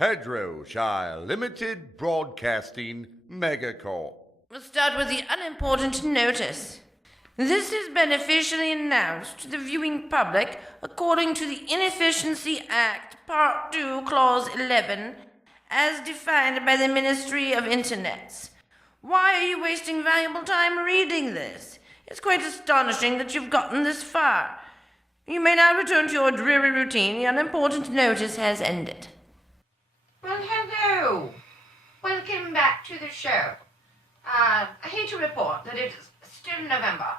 Hedgerowshire Limited Broadcasting MegaCorp. We'll start with the unimportant notice. This is been officially announced to the viewing public according to the Inefficiency Act, Part 2, Clause 11, as defined by the Ministry of Internets. Why are you wasting valuable time reading this? It's quite astonishing that you've gotten this far. You may now return to your dreary routine. The unimportant notice has ended. Well, hello. Welcome back to the show. I hate to report that it is still November,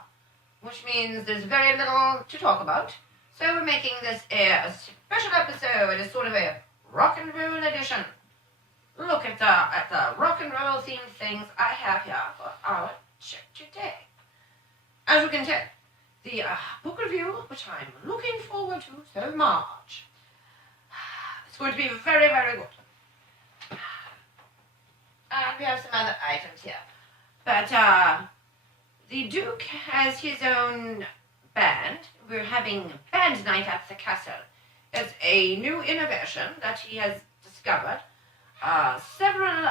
which means there's very little to talk about. So we're making this a special episode, a sort of a rock and roll edition. Look at the rock and roll themed things I have here for our check today. As you can tell, the book review, which I'm looking forward to so much, it's going to be very, very good. And we have some other items here. But the Duke has his own band. We're having band night at the castle. It's a new innovation that he has discovered. Several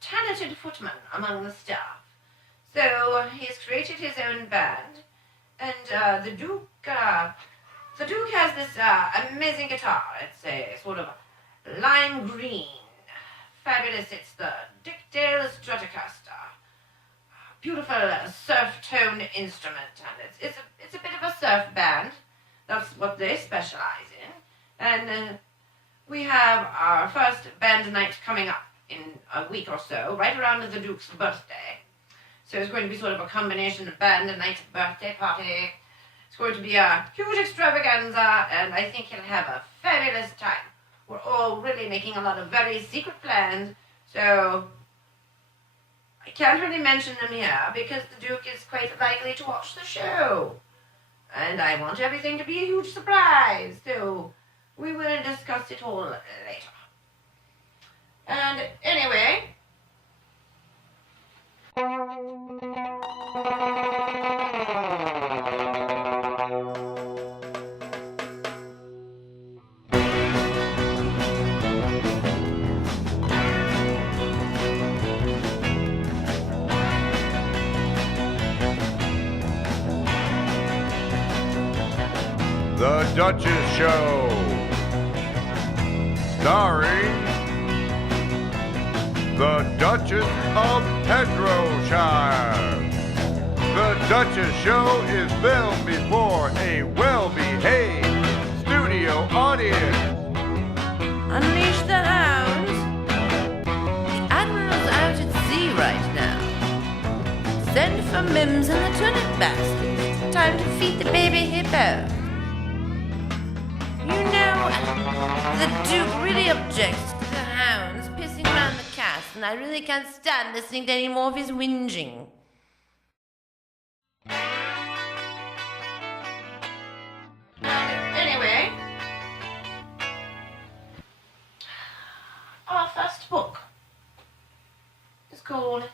talented footmen among the staff. So he's created his own band. And the Duke has this amazing guitar. It's a sort of lime green. Fabulous. It's the Dickdale Stratocaster. Beautiful surf tone instrument, and it's a bit of a surf band. That's what they specialize in. And we have our first band night coming up in a week or so, right around the Duke's birthday. So it's going to be sort of a combination of band night birthday party. It's going to be a huge extravaganza, and I think he'll have a fabulous time. We're all really making a lot of very secret plans, so I can't really mention them here because the Duke is quite likely to watch the show. And I want everything to be a huge surprise, so we will discuss it all later. And anyway, The Duchess Show, starring the Duchess of Hedgerowshire. The Duchess Show is filmed before a well-behaved studio audience. Unleash the hounds. The Admiral's out at sea right now. Send for Mims and the turnip basket. It's time to feed the baby hippo. You know, the Duke really objects to the hounds pissing around the cast, and I really can't stand listening to any more of his whinging. anyway, our first book is called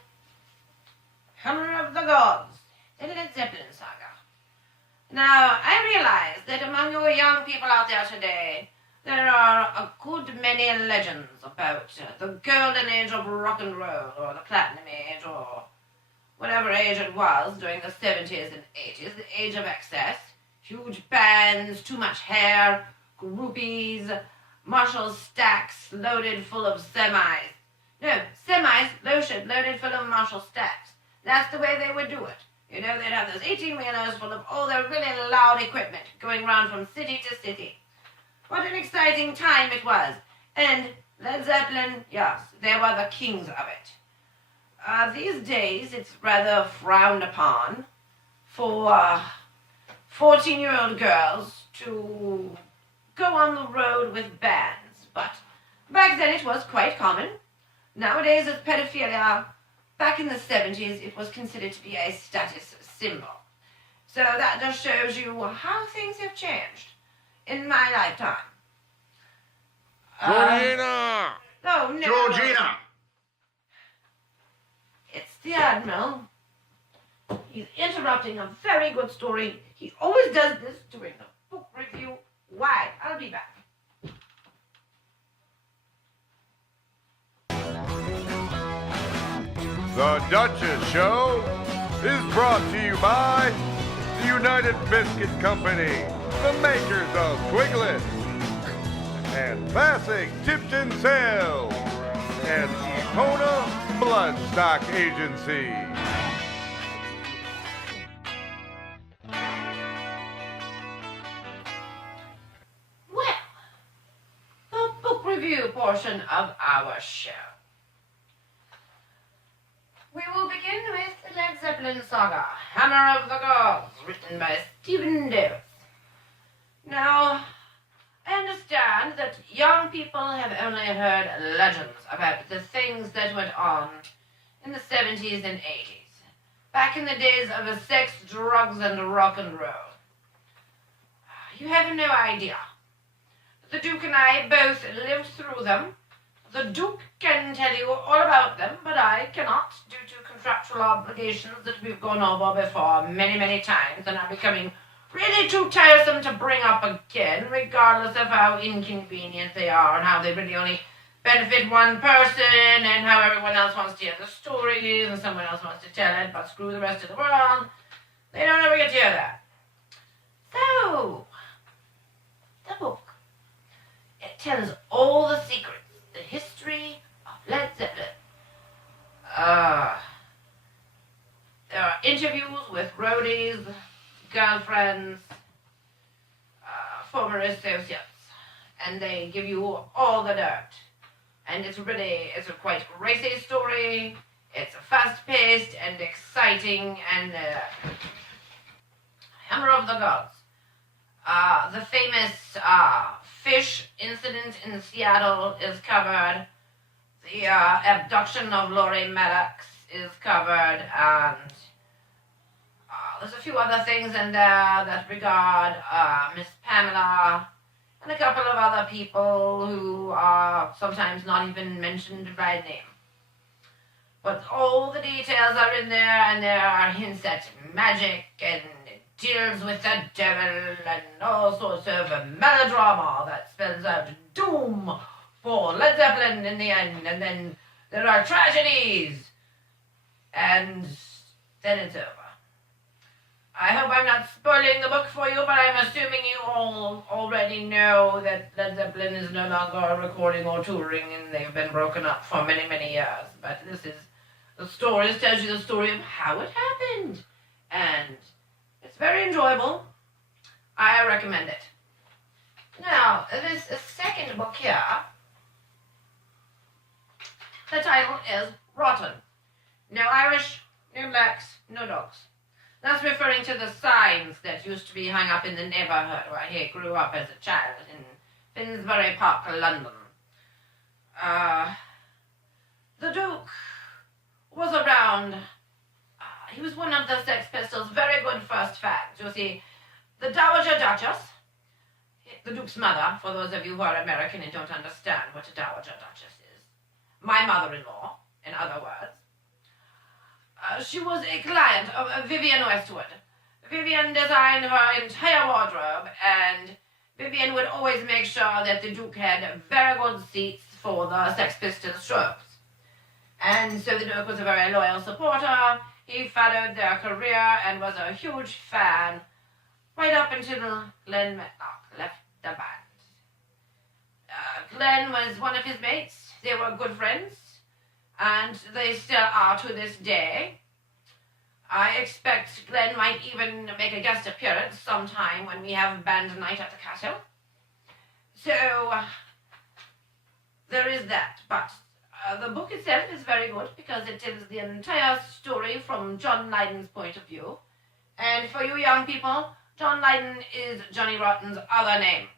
Hammer of the Gods, the Led Zeppelin saga. Now, I realize that among your young people out there today, there are a good many legends about the golden age of rock and roll, or the platinum age, or whatever age it was during the 70s and 80s, the age of excess. Huge bands, too much hair, groupies, Marshall stacks loaded full of semis. No, semis loaded full of Marshall stacks. That's the way they would do it. You know, they'd have those 18-wheelers full of all their really loud equipment going around from city to city. What an exciting time it was. And Led Zeppelin, yes, they were the kings of it. These days, it's rather frowned upon for 14-year-old girls to go on the road with bands. But back then, it was quite common. Nowadays, it's pedophilia. Back in the 70s, it was considered to be a status symbol. So that just shows you how things have changed in my lifetime. Georgina! No. Georgina! It's the Admiral. He's interrupting a very good story. He always does this during the book review. Why? I'll be back. The Duchess Show is brought to you by the United Biscuit Company, the makers of Twiglets, and Classic Tipton Sales, and Epona Bloodstock Agency. Well, the book review portion of our show. We will begin with the Led Zeppelin saga, Hammer of the Gods, written by Stephen Davis. Now, I understand that young people have only heard legends about the things that went on in the 70s and 80s, back in the days of sex, drugs, and rock and roll. You have no idea. The Duke and I both lived through them. The Duke can tell you all about them, but I cannot, due to contractual obligations that we've gone over before many, many times and are becoming really too tiresome to bring up again, regardless of how inconvenient they are and how they really only benefit one person and how everyone else wants to hear the stories and someone else wants to tell it, but screw the rest of the world. They don't ever get to hear that. So, the book. It tells all the secrets. The history of Led Zeppelin. There are interviews with roadies, girlfriends, former associates, and they give you all the dirt. And it's a quite racy story. It's fast-paced and exciting, and Hammer of the Gods. The famous fish incident in Seattle is covered. The abduction of Laurie Maddox is covered, and there's a few other things in there that regard Miss Pamela and a couple of other people who are sometimes not even mentioned by name. But all the details are in there, and there are hints at magic and deals with the devil and all sorts of melodrama that spells out doom for Led Zeppelin in the end, and then there are tragedies, and then it's over. I hope I'm not spoiling the book for you, but I'm assuming you all already know that Led Zeppelin is no longer recording or touring, and they've been broken up for many, many years. But this is the story. This tells you the story of how it happened, and it's very enjoyable. I recommend it. Now, this second book here, the title is Rotten. No Irish, no blacks, no dogs. That's referring to the signs that used to be hung up in the neighborhood where he grew up as a child in Finsbury Park, London. The Duke was around. He was one of the Sex Pistols' very good first fans. You see, the Dowager Duchess, the Duke's mother, for those of you who are American and don't understand what a Dowager Duchess is, my mother-in-law, in other words, she was a client of Vivienne Westwood. Vivienne designed her entire wardrobe, and Vivienne would always make sure that the Duke had very good seats for the Sex Pistols shows. And so the Duke was a very loyal supporter. He followed their career and was a huge fan right up until Glenn Matlock left the band. Glenn was one of his mates. They were good friends, and they still are to this day. I expect Glenn might even make a guest appearance sometime when we have band night at the castle. So, there is that. But the book itself is very good because it tells the entire story from John Lydon's point of view. And for you young people, John Lydon is Johnny Rotten's other name.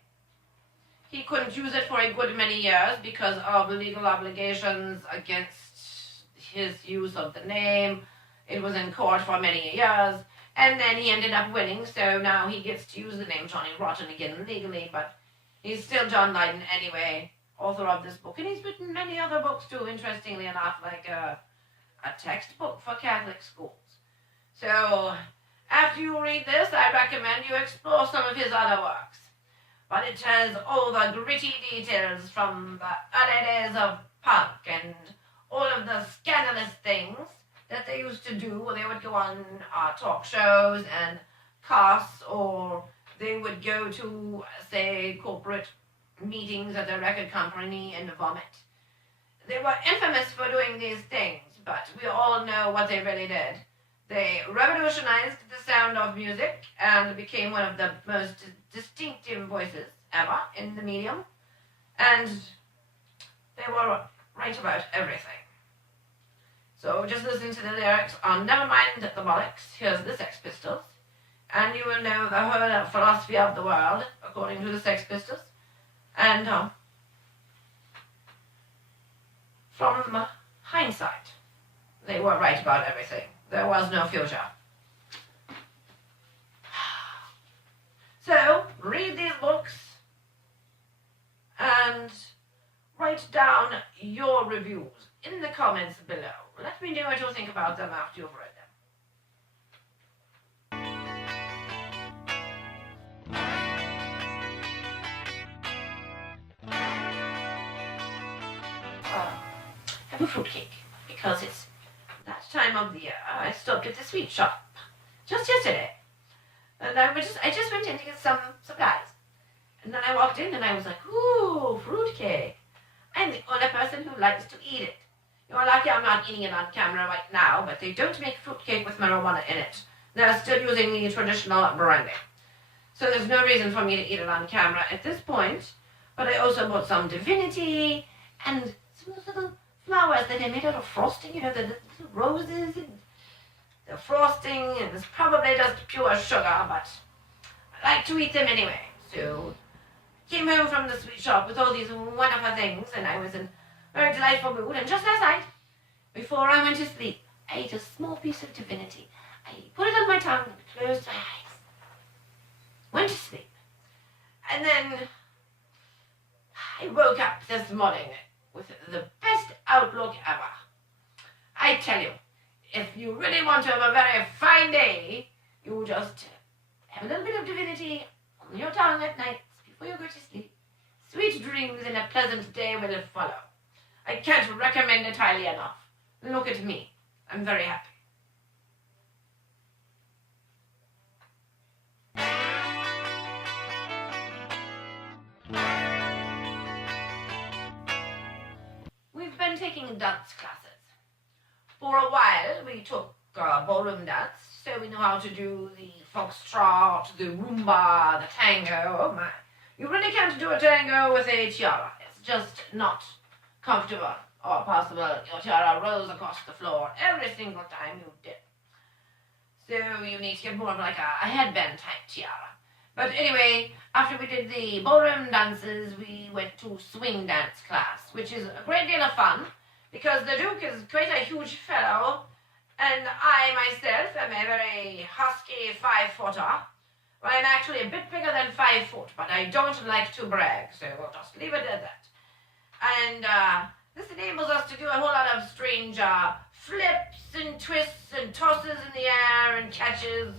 He couldn't use it for a good many years because of legal obligations against his use of the name. It was in court for many years, and then he ended up winning, so now he gets to use the name Johnny Rotten again legally, but he's still John Lydon anyway, author of this book. And he's written many other books too, interestingly enough, like a textbook for Catholic schools. So, after you read this, I recommend you explore some of his other works. But it tells all the gritty details from the early days of punk and all of the scandalous things that they used to do when they would go on talk shows and casts, or they would go to, say, corporate meetings at the record company and vomit. They were infamous for doing these things, but we all know what they really did. They revolutionized the sound of music and became one of the most distinctive voices ever in the medium. And they were right about everything. So just listen to the lyrics on Never Mind the Bollocks, here's the Sex Pistols, and you will know the whole philosophy of the world, according to the Sex Pistols. And from hindsight, they were right about everything. There was no future. So, read these books and write down your reviews in the comments below. Let me know what you think about them after you've read them. Have a fruitcake, because it's that time of the year. I stopped at the sweet shop just yesterday, and I just went in to get some supplies, and then I walked in and I was like, ooh, fruitcake. I'm the only person who likes to eat it. You're lucky I'm not eating it on camera right now, but they don't make fruitcake with marijuana in it. They're still using the traditional brandy. So there's no reason for me to eat it on camera at this point, but I also bought some divinity and some little flowers that are made out of frosting, you know, the little roses and the frosting, and it's probably just pure sugar, but I like to eat them anyway. So I came home from the sweet shop with all these wonderful things, and I was in a very delightful mood, and just last night, before I went to sleep, I ate a small piece of divinity. I put it on my tongue, closed my eyes, went to sleep, and then I woke up this morning with the best outlook ever. I tell you, if you really want to have a very fine day, you just have a little bit of divinity on your tongue at night before you go to sleep. Sweet dreams and a pleasant day will follow. I can't recommend it highly enough. Look at me. I'm very happy. We've been taking dance classes. For a while, we took ballroom dance, so we know how to do the foxtrot, the rumba, the tango. Oh my. You really can't do a tango with a tiara. It's just not comfortable or possible. Your tiara rolls across the floor every single time you dip. So you need to get more of like a headband type tiara. But anyway, after we did the ballroom dances, we went to swing dance class, which is a great deal of fun, because the Duke is quite a huge fellow, and I myself am a very husky 5-footer. Well, I'm actually a bit bigger than 5 foot, but I don't like to brag, so we'll just leave it at that. And this enables us to do a whole lot of strange flips and twists and tosses in the air and catches.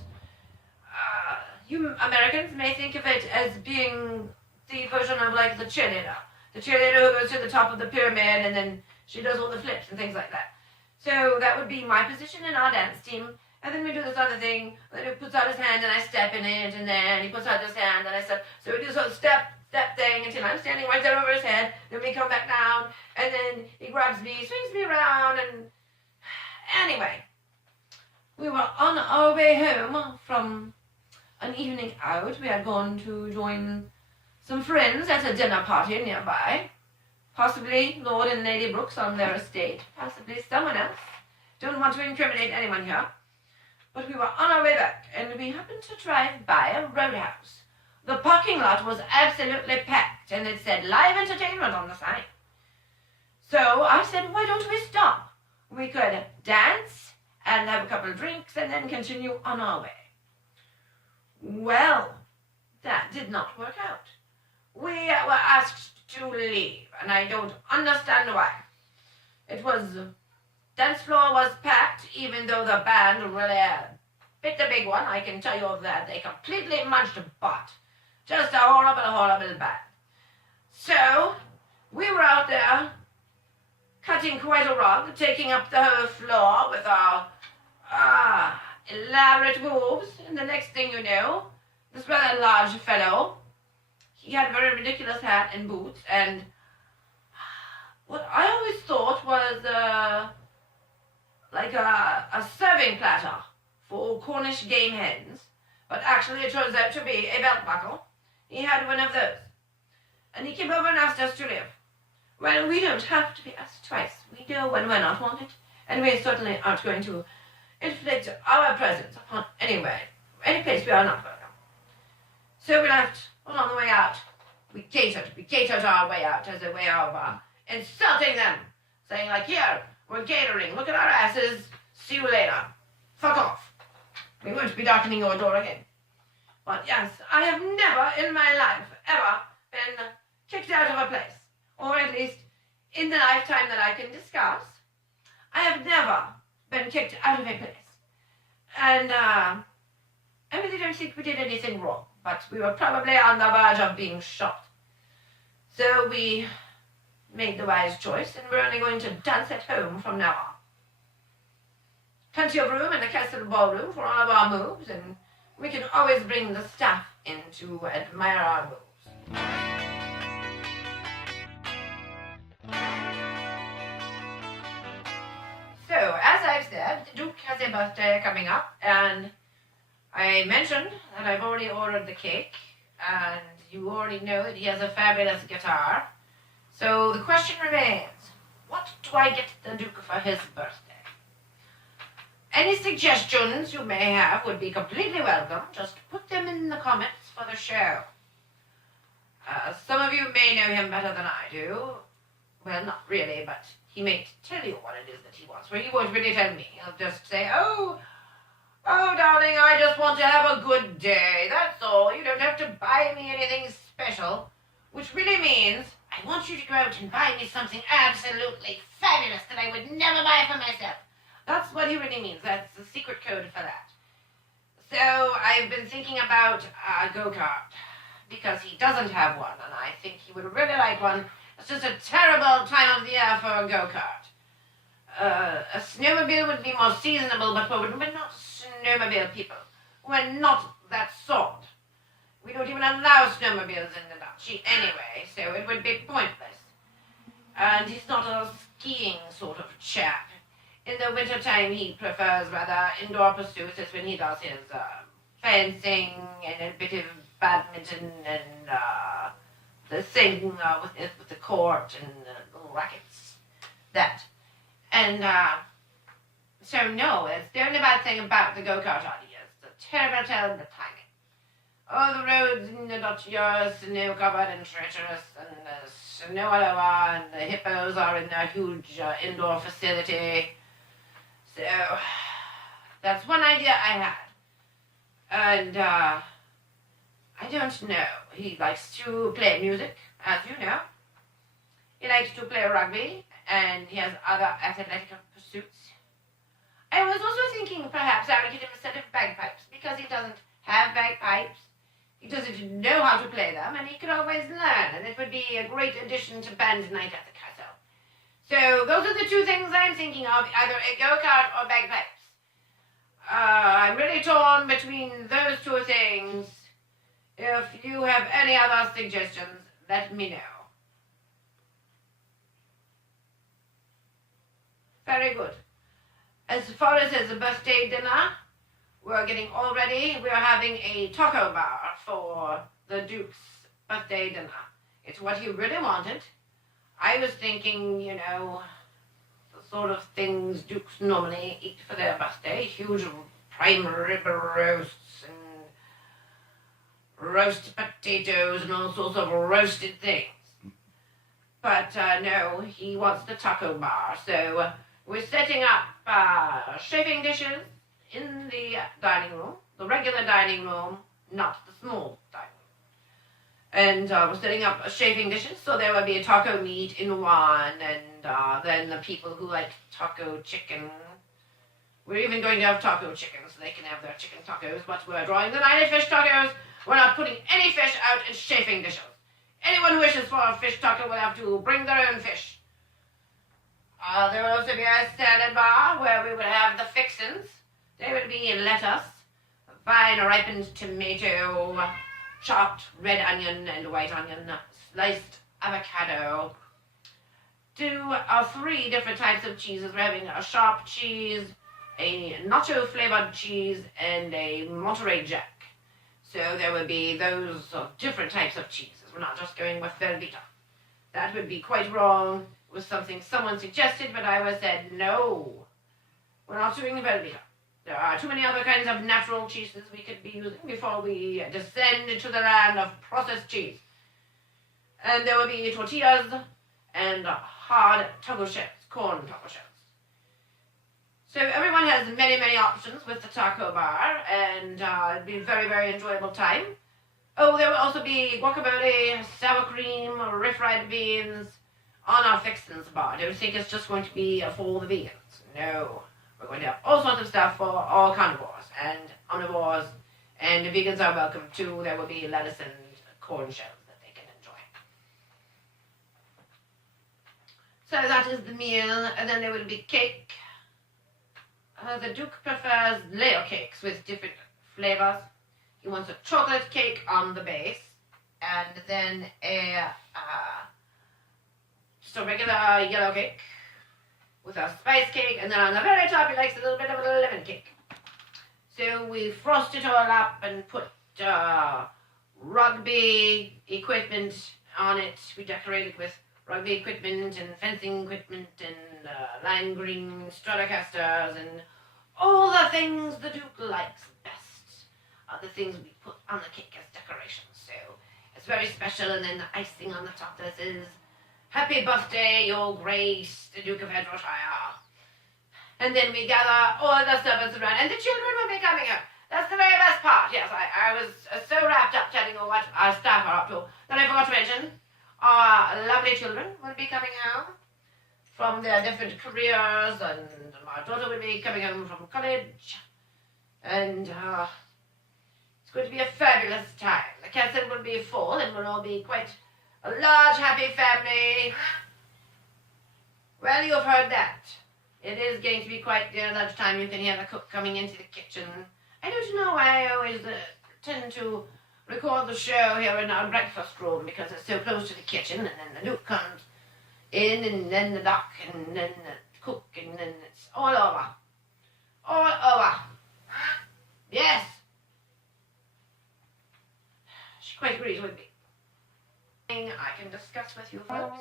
You Americans may think of it as being the version of like the cheerleader. The cheerleader who goes to the top of the pyramid and then she does all the flips and things like that. So that would be my position in our dance team. And then we do this other thing. Then he puts out his hand and I step in it, and then he puts out his hand and I step. So we do this whole step thing until I'm standing right there over his head. Then we come back down, and then he grabs me, swings me around, and anyway, we were on our way home from an evening out. We had gone to join some friends at a dinner party nearby. Possibly Lord and Lady Brooks on their estate. Possibly someone else. Don't want to incriminate anyone here. But we were on our way back, and we happened to drive by a roadhouse. The parking lot was absolutely packed, and it said live entertainment on the sign. So I said, why don't we stop? We could dance and have a couple of drinks and then continue on our way. Well, that did not work out. We were asked to leave, and I don't understand why. Dance floor was packed, even though the band really bit the big one. I can tell you of that. They completely munched a butt. Just a horrible, horrible band. So, we were out there cutting quite a rug, taking up the whole floor with our elaborate moves. And the next thing you know, this rather large fellow, he had a very ridiculous hat and boots, and what I always thought was like a serving platter for Cornish game hens, but actually it turns out to be a belt buckle. He had one of those, and he came over and asked us to live. Well, we don't have to be asked twice. We know when we're not wanted, and we certainly aren't going to inflict our presence upon any place we are not welcome. So we left, but on the way out, we catered our way out as a way of insulting them, saying like, here, we're catering, look at our asses, see you later, fuck off. We won't be darkening your door again. But yes, I have never in my life ever been kicked out of a place, or at least in the lifetime that I can discuss, I have never been kicked out of a place. And I really don't think we did anything wrong, but we were probably on the verge of being shot. So we made the wise choice, and we're only going to dance at home from now on. Plenty of room in the castle ballroom for all of our moves, and we can always bring the staff in to admire our moves. So, as I've said, the Duke has a birthday coming up, and I mentioned that I've already ordered the cake, and you already know that he has a fabulous guitar. So the question remains, what do I get the Duke for his birthday? Any suggestions you may have would be completely welcome. Just put them in the comments for the show. Some of you may know him better than I do. Well, not really, but he may tell you what it is that he wants. Well, he won't really tell me. He'll just say, oh, darling, I just want to have a good day. That's all. You don't have to buy me anything special. Which really means, I want you to go out and buy me something absolutely fabulous that I would never buy for myself. That's what he really means. That's the secret code for that. So I've been thinking about a go-kart, because he doesn't have one, and I think he would really like one. It's just a terrible time of the year for a go-kart. A snowmobile would be more seasonable, but we're not snowmobile people. We're not that sort. We don't even allow snowmobiles in the duchy anyway, so it would be pointless. And he's not a skiing sort of chap. In the wintertime, he prefers rather indoor pursuits. It's when he does his fencing and a bit of badminton and the thing with the court and little rackets. That. And so no, it's the only bad thing about the go-kart idea. It's the terrible timing. Oh, the roads in the duchy are snow-covered and treacherous, and there's snow all over, and the hippos are in their huge indoor facility. So, that's one idea I had. And, I don't know. He likes to play music, as you know. He likes to play rugby, and he has other athletic pursuits. I was also thinking perhaps I would get him a set of bagpipes, because he doesn't have bagpipes. He doesn't know how to play them, and he could always learn, and it would be a great addition to band night at the castle. So those are the two things I'm thinking of, either a go-kart or bagpipes. I'm really torn between those two things. If you have any other suggestions, let me know. Very good. As far as his birthday dinner, we're getting all ready. We're having a taco bar for the Duke's birthday dinner. It's what he really wanted. I was thinking, you know, the sort of things Dukes normally eat for their birthday. Huge prime rib roasts and roast potatoes and all sorts of roasted things. But no, he wants the taco bar. So we're setting up chafing dishes in the dining room, the regular dining room, not the small dining room. And we're setting up chafing dishes, so there will be a taco meat in one, and then the people who like taco chicken. We're even going to have taco chicken, so they can have their chicken tacos, but we're drawing the line at fish tacos. We're not putting any fish out in chafing dishes. Anyone who wishes for a fish taco will have to bring their own fish. There would also be a salad bar where we would have the fixins. They would be lettuce, fine ripened tomato, chopped red onion and white onion, sliced avocado, 2 or 3 different types of cheeses. We're having a sharp cheese, a nacho flavored cheese, and a Monterey Jack. So there would be those different types of cheeses. We're not just going with Velveeta. That would be quite wrong. It was something someone suggested, but I was said, no, we're not doing Velveeta. There are too many other kinds of natural cheeses we could be using before we descend into the land of processed cheese. And there will be tortillas and hard taco shells, corn taco shells. So everyone has many, many options with the taco bar, and it'll be a very, very enjoyable time. Oh, there will also be guacamole, sour cream, refried beans on our fixins bar. Don't think it's just going to be for the vegans. No. We're going to have all sorts of stuff for all carnivores and omnivores, and the vegans are welcome too. There will be lettuce and corn shells that they can enjoy. So that is the meal, and then there will be cake. The Duke prefers layer cakes with different flavors. He wants a chocolate cake on the base, and then just a regular yellow cake with a spice cake, and then on the very top he likes a little bit of a lemon cake. So we frost it all up and put rugby equipment on it. We decorate it with rugby equipment and fencing equipment and lime green Stratocasters and all the things the Duke likes best are the things we put on the cake as decorations. So it's very special, and then the icing on the top that says, "Happy birthday, your grace, the Duke of Hedgerowshire." And then we gather all the servants around, and the children will be coming up. That's the very best part. Yes, I was so wrapped up telling you what our staff are up to that I forgot to mention our lovely children will be coming home from their different careers, and my daughter will be coming home from college, and it's going to be a fabulous time. The castle will be full, and we'll all be quite a large, happy family. Well, you've heard that. It is going to be quite near lunchtime. You can hear the cook coming into the kitchen. I don't know why I always tend to record the show here in our breakfast room, because it's so close to the kitchen, and then the Duke comes in, and then the duck, and then the cook, and then it's all over. All over. Yes. She quite agrees with me. I can discuss with you folks.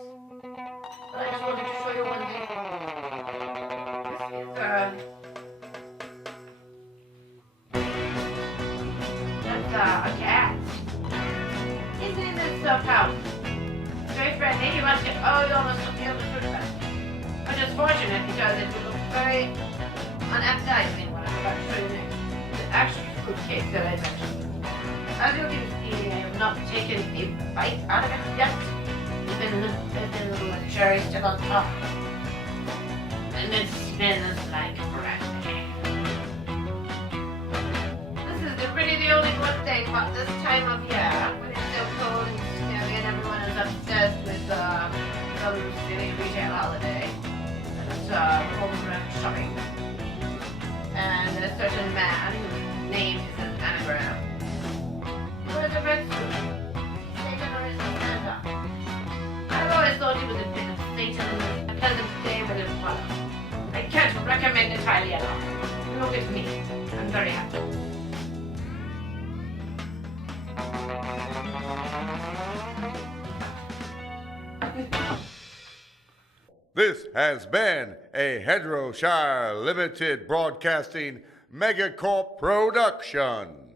But I just wanted to show you one thing. This is a cat. He's in this house. He's very friendly. He wants to almost took the other fruit basket. But it's fortunate because it would look very unappetizing what I'm about to show you next. It's actually fruit cake that I mentioned. As you can see, I have not taken a bite out of it yet. Even the cherry still on top. And it smells like brandy. This is really the only good thing about this time of year, when it's so cold and snowy and everyone is obsessed with some silly retail holiday. And it's home shopping. And a certain man whose name is an anagram. Where's the red suit? Satan or is it Santa? I've always thought he was a bit of Satan and a pleasant day with his mother. I can't recommend it highly enough. Look at me. I'm very happy. This has been a Hedgerowshire Limited Broadcasting MegaCorp production.